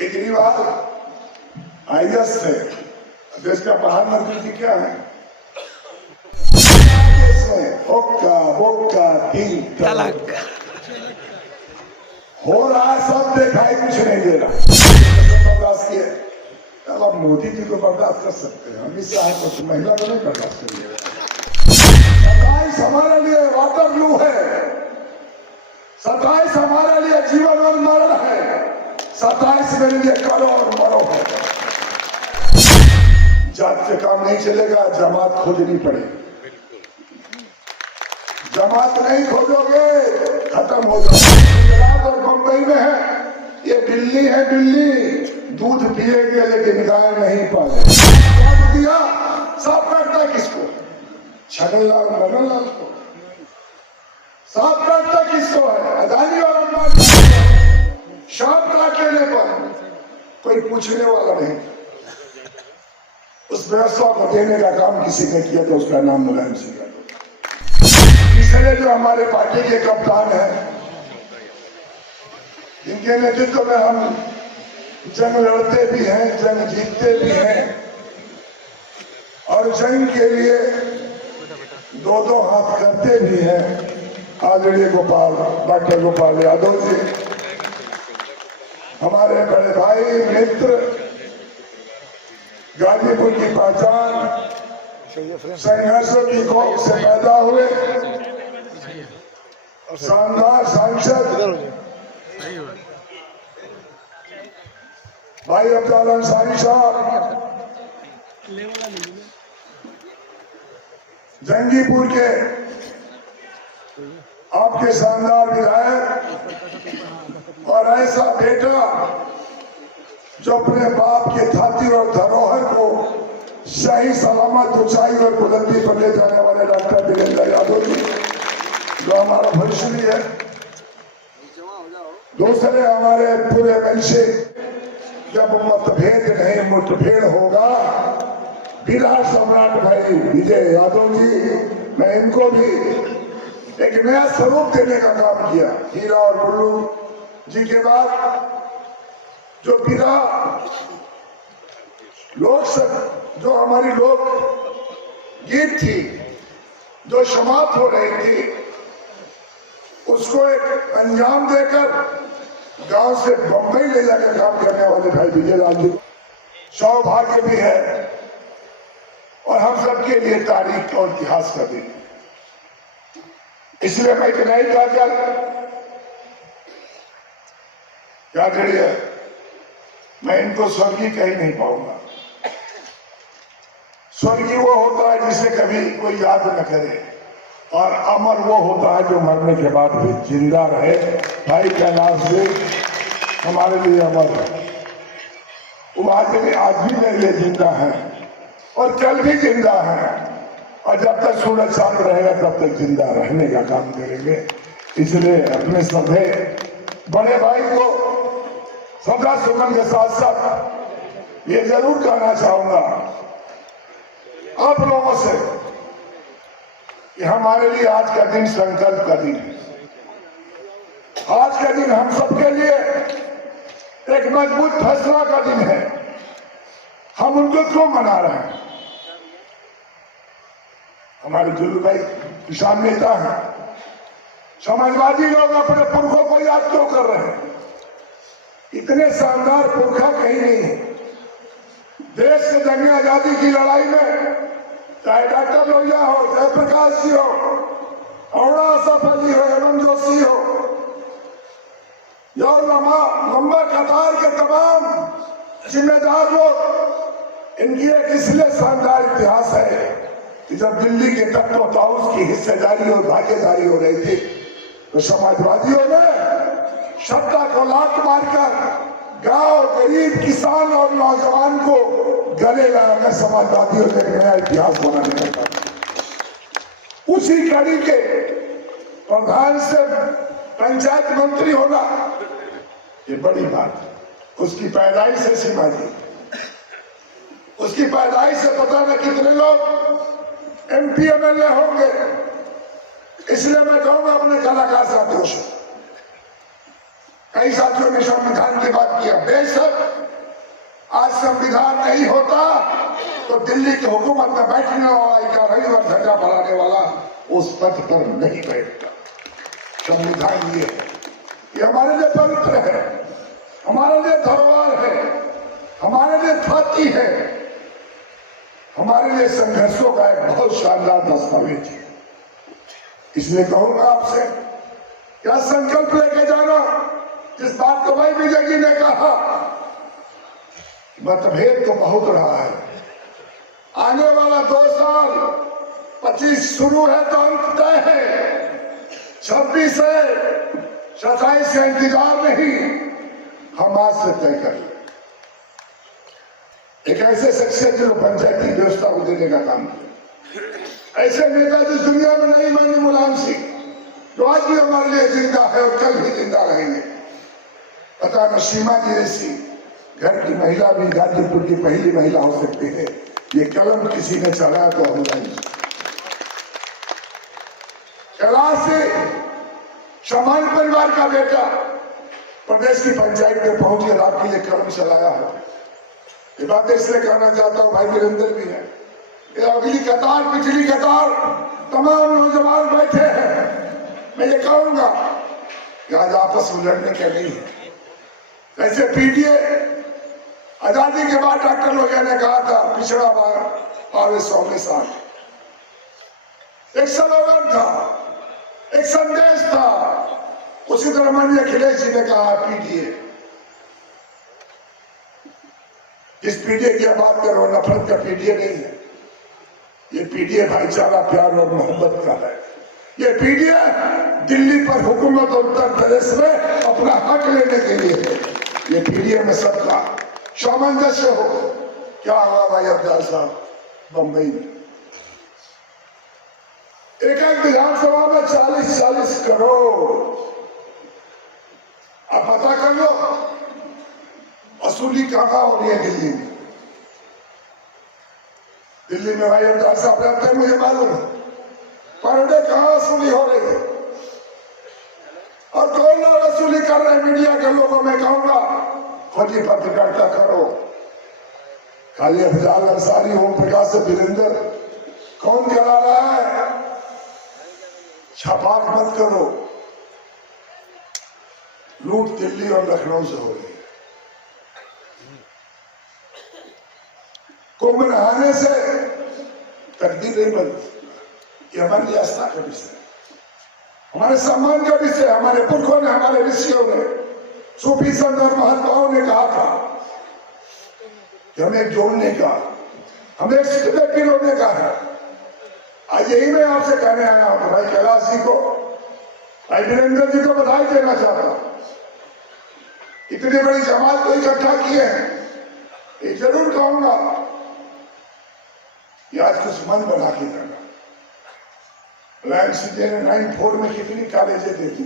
Kejriwal IAS है, देश का प्रधानमंत्री जी क्या है? ओक्का बोक्का तीन तलाक हो रहा, सब दिखाई, कुछ नहीं दे रहा। बर्दाश्त किए, अब आप मोदी जी को बर्दाश्त कर सकते हैं, अमित शाह कुछ महिला को नहीं बर्दाश्त करिए। 27 हमारे लिए वाटरलू है, 27 हमारे लिए जीवन और मरण है, 27 मेरे लिए करो और मरो है। जात से काम नहीं चलेगा, जमात खोजनी पड़ेगी। जमात नहीं खोजोगे खत्म हो जाएगा। गुजरात और बंबई में है, ये बिल्ली है, बिल्ली दूध पिएगी लेकिन गाय नहीं पालेगी। दिया साफ करता किसको? छगनलाल मदनलाल को। साफ करता किसको है? अदानी और अंबानी। शाम का अकेले पर कोई पूछने वाला नहीं। उस व्यवस्था को देने का काम किसी ने किया तो उसका नाम मुलायम सिंह यादव। तीसरे जो हमारे पार्टी के कप्तान हैं, इनके नेतृत्व में हम जंग लड़ते भी हैं, जंग जीतते भी हैं और जंग के लिए दो दो हाथ करते भी हैं। आदरणीय डॉक्टर गोपाल यादव जी, हमारे बड़े भाई मित्र, गाजीपुर की पहचान, संघर्षों की कोख से पैदा हुए और शानदार सांसद भाई अब्दुल अंसारी साहब, जंगीपुर के आपके शानदार विधायक और ऐसा बेटा जो अपने बाप के छाती और धरोहर को सही सलामत ऊंचाई और बुलंदी पर ले जाने वाले डॉक्टर वीरेंद्र यादव जी, जो हमारा भविष्य भी है। दूसरे हमारे पूरे वंशी, जब मतभेद नहीं मुठभेड़ होगा, विराट सम्राट भाई विजय यादव जी, मैं इनको भी एक नया स्वरूप देने का काम किया। हीरा और बुल्लू जी के बाद जो वीरा जो हमारी लोक गीत थी, जो समाप्त हो रही थी, उसको एक अंजाम देकर गांव से बंबई ले जाकर काम करने वाले भाई विजय लाल जी, सौभाग्य भी है और हम सबके लिए तारीख और इतिहास का दिन। इसलिए मैं इतना ही कहकर क्या करिए, मैं इनको स्वर्गीय कह ही नहीं पाऊंगा। स्वर्गीय वो होता है जिसे कभी कोई याद न करे, और अमर वो होता है जो मरने के बाद भी जिंदा रहे। भाई कैलाश जी हमारे लिए अमर है, वो आज भी मेरे लिए जिंदा है और कल भी जिंदा है, और जब तक सूरज चांद रहेगा तब तक जिंदा रहने का काम करेंगे। इसलिए अपने सभे बड़े भाई को श्रद्धा सुमन के साथ साथ ये जरूर कहना चाहूंगा आप लोगों से कि हमारे लिए आज का दिन संकल्प का दिन है। आज का दिन हम सबके लिए एक मजबूत फैसला का दिन है। हम उनको क्यों मना रहे हैं? हमारे जुल्लू भाई किसान नेता हैं, समाजवादी लोग अपने पुरखों को याद क्यों कर रहे हैं? इतने शानदार पुरखा कहीं नहीं है। देश के जंग आजादी की लड़ाई में चाहे डॉक्टर लोहिया हो, जयप्रकाश जी हो, औड़ा असफ जी हो, हेमंत जोशी हो, या लंबा कतार के तमाम जिम्मेदार लोग, इनकी एक इसलिए शानदार इतिहास है कि जब दिल्ली के तख्तो ताउस की हिस्सेदारी और भागीदारी हो रही थी तो समाजवादियों ने सत्ता को लात मारकर गांव, गरीब, किसान और नौजवान को गले लगाकर समाजवादियों ने नया इतिहास बनाने का काम। उसी कड़ी के प्रधान से पंचायत मंत्री होना ये बड़ी बात है। उसकी पैदाइश है सीमा जी, उसकी पैदाइश से पता न कितने लोग एमपी एमएलए होंगे। इसलिए मैं कहूंगा अपने कलाकार साथियों से, कई साथियों ने संविधान की बात किया, बेशक आज संविधान नहीं होता तो दिल्ली की हुकूमत में बैठने वाला इकाई और झंडा फहराने वाला उस पद पर नहीं बैठता। संविधान ये है, ये हमारे लिए पवित्र है, हमारे लिए धरोहर है, हमारे लिए ख्याति है, हमारे लिए संघर्षों का एक बहुत शानदार दस्तावेज है। इसलिए कहूंगा आपसे, क्या संकल्प लेके जाना, जिस बात को भाई विजय जी ने कहा, मतभेद तो बहुत रहा है। आने वाला 2 साल 25 शुरू है तो अंत तय है, 26 है, 27 का इंतजार नहीं, हम आज से तय कर लें। एक ऐसे शख्सियत जो पंचायती व्यवस्था को देने का काम किया, ऐसे नेता जिस दुनिया में नहीं माने मुलायम सिंह, जो आज भी हमारे लिए जिंदा है और कल भी जिंदा रहेंगे। पता न सीमा जी ऐसी घर की महिला भी गाजीपुर की पहली महिला हो सकती है, ये कलम किसी ने चलाया तो होगा ही। कैलाश से सामान्य परिवार का बेटा प्रदेश की पंचायत में पहुंचकर आपके लिए कलम चलाया है। ये बात इसलिए कहना चाहता हूं, भाई वीरेंद्र भी है, ये अगली कतार पिछली कतार तमाम नौजवान बैठे हैं। मैं ये कहूंगा कि आज आपस में लड़ने के नहीं है। ऐसे पीटीए आजादी के बाद डॉक्टर लोहिया ने कहा था, पिछड़ा पावे 100 में साथ, एक स्लोगन था, एक संदेश था। उसी तरह माननीय अखिलेश जी ने कहा पीटीए, इस पीटीए की बात करो, नफरत का पीटीए नहीं है, ये पीटीए भाईचारा, प्यार और मोहब्बत का है। ये पीटीए दिल्ली पर हुकूमत और उत्तर प्रदेश में अपना हक लेने के लिए है। ये पीटीए में सबका सामंजस्य हो। क्या हुआ भाई अफजाल साहब, बंबई में एक विधानसभा में 40-40 करोड़, अब पता कर लो वसूली कहां हो रही है दिल्ली में। दिल्ली में भाई अफजाल साहब रहते हैं, मुझे मालूम है, पर डे कहां वसूली हो रही है और कौन लोग वसूली कर रहे हैं। मीडिया के लोगों में कहूंगा, खोजी पत्रकारिता करो। खाली अफजाल अंसारी, ओम प्रकाश से वीरेंद्र कौन करा रहा है? छपाक मत करो। लूट दिल्ली और लखनऊ से हो रही है। कुंभ नहाने से तकदीर नहीं बनती। ये हमारी आस्था का विषय, हमारे सम्मान का विषय। हमारे पुरखों ने, हमारे ऋषियों ने, सूफी संत और महात्माओं ने कहा था कि हमें जोड़ने का, हमें सिद्ध पिरोने का है। आज यही मैं आपसे कहने आया हूं, भाई कैलाश जी को, भाई वीरेंद्र जी को बधाई देना चाहता हूं। इतनी बड़ी जमात को इकट्ठा किए हैं। ये जरूर कहूंगा कि आज कुछ मन बना के जाना। रिलायंस ने 94 में कितनी कॉलेजें दे दी।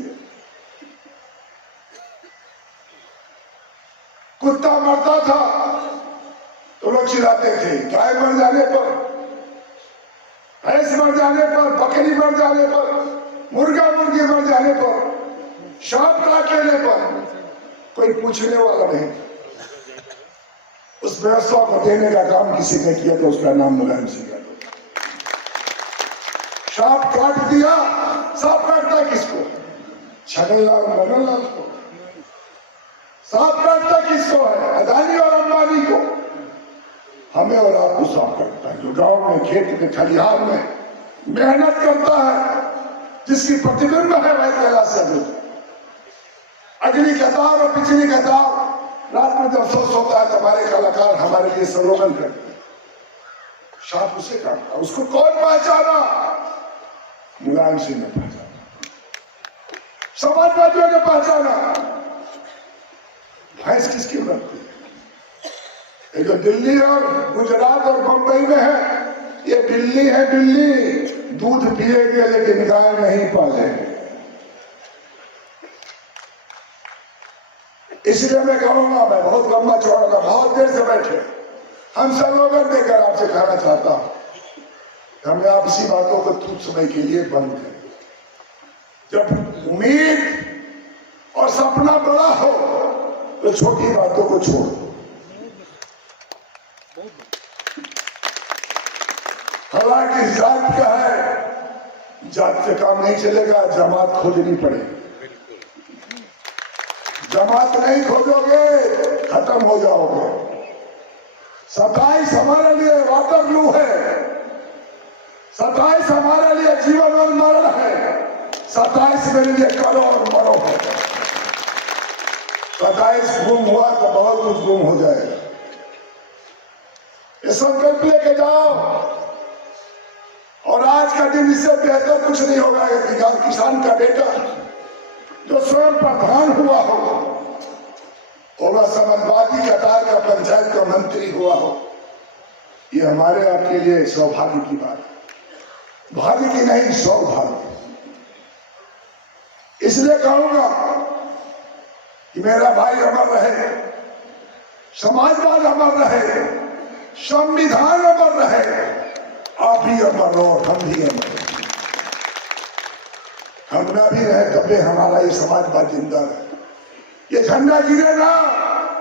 कुत्ता मरता था तो लोग चिल्लाते थे, गाय मर जाने पर, भैंस मर जाने पर, बकरी मर जाने पर, मुर्गा मुर्गी मर जाने पर, सांप काट लेने पर कोई पूछने वाला नहीं। उस व्यवस्था को देने का काम किसी ने किया तो उसका नाम मुलायम सिंह यादव। सांप काट दिया, सांप काटता किसको? छगनलाल मननलाल को। सांप काटता किसको है? अदानी और अंबानी को। हमें और आपको सांप काटता है जो गांव में, खेत में, खलिहान में मेहनत करता है, जिसकी प्रतिबिंब है भाई कैलाश यादव। अगली कतार और पिछली कतार, रात में जब अफसोस होता है तो हमारे कलाकार हमारे लिए स्लोगन करते हैं। सांप उसे काटता, उसको कौन पहचाना? मुलायम सिंह ने पहचाना, समाजवादियों ने पहचाना। भैंस किसकी बनती है? ये जो दिल्ली और गुजरात और बंबई में है, ये बिल्ली है, बिल्ली दूध पिएगी लेकिन गाय नहीं पालेगी। इसलिए मैं कहूंगा, मैं बहुत लंबा चौड़ा, बहुत देर से बैठे, हम स्लोगन देकर आपसे कहना चाहता हूं, हमें आप इसी बातों को तुच्छ समय के लिए बंद करें। जब उम्मीद और सपना बड़ा हो तो छोटी बातों को छोड़ो। किस जात का है, जात से काम नहीं चलेगा, जमात खोजनी पड़ेगी। जमात नहीं खोजोगे खत्म हो जाओगे। 27 हमारे लिए वाटरलू है, 27 हमारे लिए जीवन और मरण है, 27 मेरे लिए करो और मरो है। 27 गुम हुआ तो बहुत कुछ गुम हो जाएगा। ये संकल्प लेके जाओ। और आज का दिन इससे बेहतर कुछ नहीं होगा कि किसान का बेटा जो स्वयं प्रधान हुआ हो और वह समाजवादी कतार का पंचायत का मंत्री हुआ हो, ये हमारे आपके लिए सौभाग्य की बात है। भाग्य की नहीं, सौभाग्य। इसलिए कहूंगा कि मेरा भाई अमर रहे, समाजवाद अमर रहे, संविधान अमर रहे, आप भी अमर रहो, हम भी अमर रहे। हम ना भी रहे तब भी हमारा ये समाजवाद जिंदा रहे। ये झंडा गिरे ना,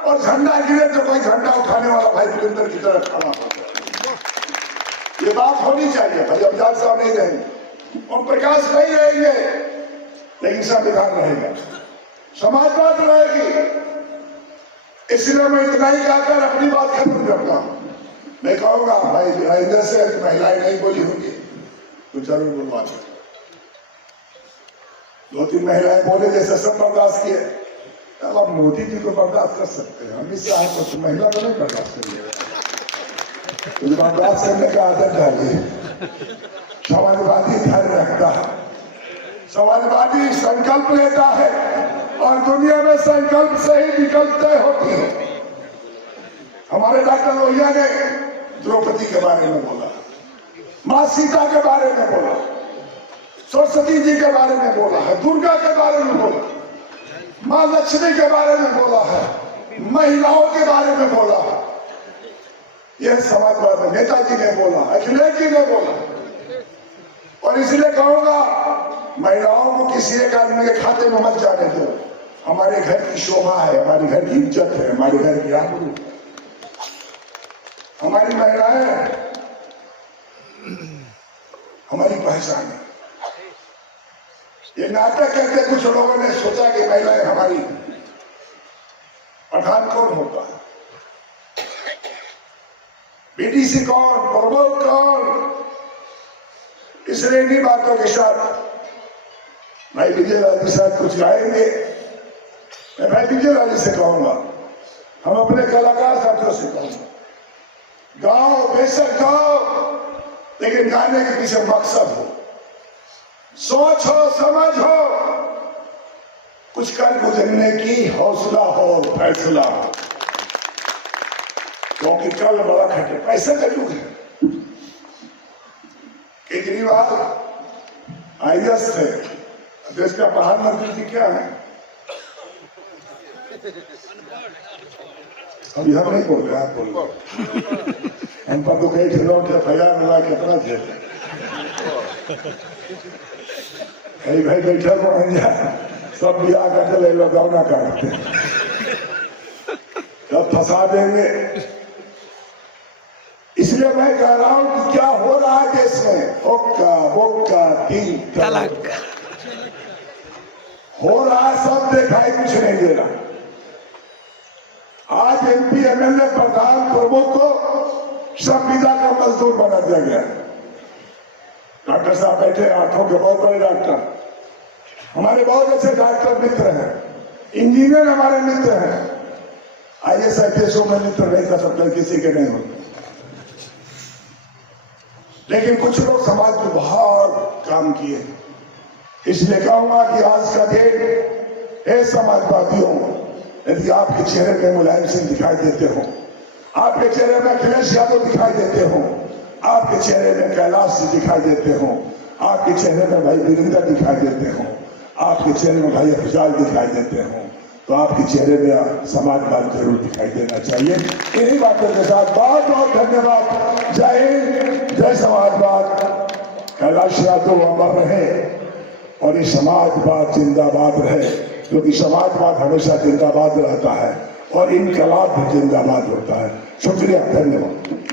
और झंडा गिरे तो कोई झंडा उठाने वाला भाई वीरेंद्र की तरह खड़ा हो। ये बात होनी चाहिए। भाई अफजाल साहब नहीं रहेंगे, ओम प्रकाश नहीं रहेंगे, लेकिन संविधान रहेगा, समाजवाद रहेगी। इसलिए मैं इतना ही कहकर अपनी बात खत्म करता हूं। मैं कहूंगा भाई इधर से महिलाएं नहीं बोली होंगी तो जरूर बुलवा दो। 2-3 महिलाएं बोले जैसे सब बर्दाश्त किए। अब आप मोदी जी को बर्दाश्त कर सकते हैं, अमित शाह को महिला को नहीं बर्दाश्त करिए। बर्दाश्त करने का आदत डालिए। समाजवादी धैर्य रखता है, समाजवादी संकल्प लेता है, और दुनिया में संकल्प से ही विकल्प तय होती है। हमारे डॉक्टर लोहिया ने द्रौपदी के बारे में बोला, मां सीता के बारे में बोला, सरस्वती जी के बारे में बोला है, दुर्गा के बारे में बोला, मां लक्ष्मी के बारे में बोला है, महिलाओं के बारे में बोला है। यह समाजवाद में नेताजी ने बोला, अखिलेश जी ने बोला। और इसलिए कहूंगा महिलाओं को किसी एक आदमी के खाते में मत जाने दो। हमारे घर की शोभा है, हमारे घर की इज्जत है, हमारे घर की आबरू है। हमारी महिलाएं हमारी पहचान है। ये नाटक करके कुछ लोगों ने सोचा कि महिलाएं हमारी, प्रधान कौन होता है, बीडीसी कौन, प्रमोद कौन। इसलिए इन्हीं बातों के साथ भाई विजय लाल जी साथ कुछ गाएंगे। मैं भाई विजय लाल जी से कहूंगा, हम अपने कलाकार साथियों से कहूंगा, गाओ, बेशक गाओ, लेकिन गाने के पीछे मकसद हो, सोच हो, समझ हो, कुछ कर गुजरने की हौसला हो और फैसला हो। क्योंकि कल बड़ा खटे पैसे का युग है। केजरीवाल आईएएस थे, देश का प्रधानमंत्री जी क्या है? अभी हम नहीं बोल रहे, आप बोल रहे। हम पर तो कई ठेलों के फैयार मिला कितना थे। कई भाई बैठे सब भी आकर चले लौना काटते, जब फंसा देंगे। इसलिए मैं कह रहा हूं कि क्या हो रहा है देश में, हुक्का बुक्का 3 तलाक हो रहा है, सब दिखाई कुछ नहीं दे रहा। आज एमपी एमएलए प्रधान प्रमुख को संविदा का मजदूर बना दिया गया। डॉक्टर साहब बैठे, आंखों के बहुत बड़े डॉक्टर, हमारे बहुत अच्छे डॉक्टर मित्र हैं, इंजीनियर हमारे मित्र हैं। आईएएस आईपीएस में मित्र नहीं कर सकते, किसी के नहीं होते, लेकिन कुछ लोग समाज में बहुत काम किए। इसलिए कहूंगा कि आज का दिन, हे समाजवादियों, यदि आपके चेहरे में मुलायम सिंह दिखाई देते हो, आपके चेहरे में अखिलेश यादव दिखाई देते हो, आपके चेहरे में कैलाश जी दिखाई देते हो, आपके चेहरे में भाई वीरेंद्र दिखाई देते हो, आपके चेहरे में भाई अफजाल दिखाई देते हो, तो आपके चेहरे में समाजवाद जरूर दिखाई देना चाहिए। इन्हीं बातों के साथ बहुत बहुत धन्यवाद। जय हिंद, जय समाजवाद। कैलाश यादव अमर रहे और ये समाजवाद जिंदाबाद रहे, क्योंकि समाजवाद हमेशा जिंदाबाद रहता है और इनकलाब भी जिंदाबाद होता है। शुक्रिया, धन्यवाद।